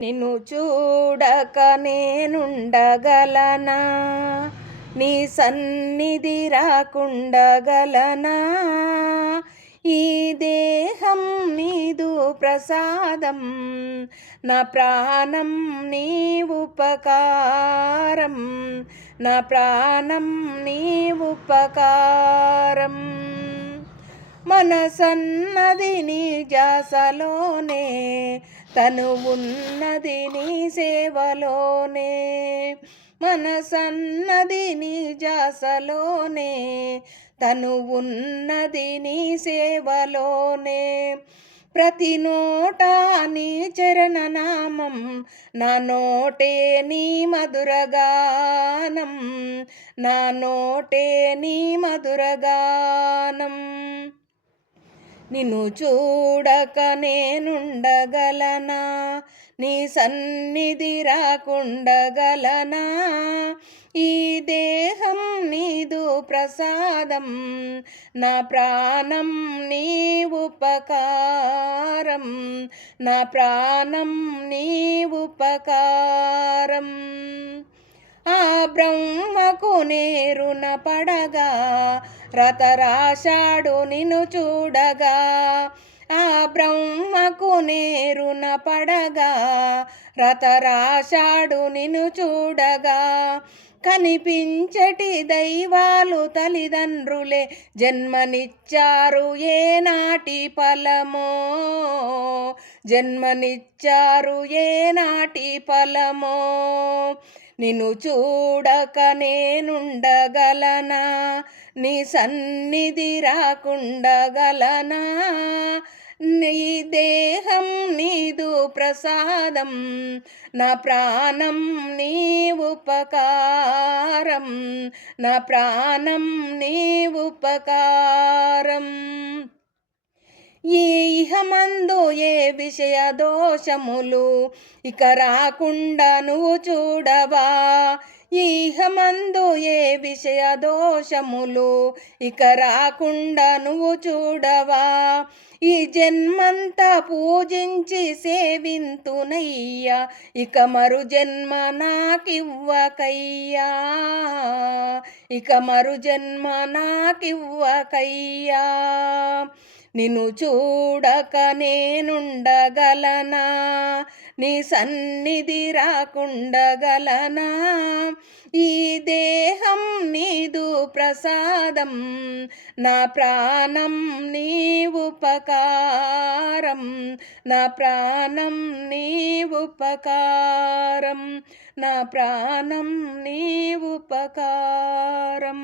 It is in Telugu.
నిన్ను చూడక నేనుండగలనా, నీ సన్నిధి రాకుండగలనా. ఈ దేహం నీదు ప్రసాదం, నా ప్రాణం నీ ఉపకారం, నా ప్రాణం నీ ఉపకారం. మనసన్నది నీ జాసలోనే, తను ఉన్నది నీ సేవలోనే. మనసన్నది నీ జాసలోనే, తను ఉన్నది నీ సేవలోనే. ప్రతి నోట నీ చరణనామం, నా నోటే నీ మధురగానం, నా నోటే నీ మధురగానం. నిన్ను చూడక నేనుండగలనా, నీ సన్నిధి రాకుండగలనా. ఈ దేహం నీదు ప్రసాదం, నా ప్రాణం నీ ఉపకారం, నా ప్రాణం నీ ఉపకారం. ఆ బ్రహ్మకు నేరున పడగా, రతరాశాడు నిన్ను చూడగా. ఆ బ్రహ్మకు నేరున పడగా, రతరాశాడు నిన్ను చూడగా. కనిపించటి దైవాలు తల్లిదండ్రులే జన్మనిచ్చారు ఏనాటి ఫలమో, జన్మనిచ్చారు ఏనాటి ఫలమో. నిన్ను చూడక నేనుండగలనా, నీ సన్నిధి రాకుండగలనా. నీ దేహం నీదు ప్రసాదం, నా ప్రాణం నీ ఉపకారం, నా ప్రాణం నీ ఉపకారం. ఈ ఇహమందు ఏ విషయ దోషములు ఇక రాకుండా నువ్వు చూడవా. ఈ ఇహమందు ఏ విషయ దోషములు ఇక రాకుండా నువ్వు చూడవా. ఈ జన్మంతా పూజించి సేవింతునయ్యా, ఇక మరు జన్మ నాకివ్వకయ్యా, ఇక మరు జన్మ నాకివ్వకయ్యా. నిన్ను చూడక నేనుండగలనా, నీ సన్నిధి రాకుండగలనా. ఈ దేహం నీదు ప్రసాదం, నా ప్రాణం నీ ఉపకారం, నా ప్రాణం నీ ఉపకారం, నా ప్రాణం నీ ఉపకారం.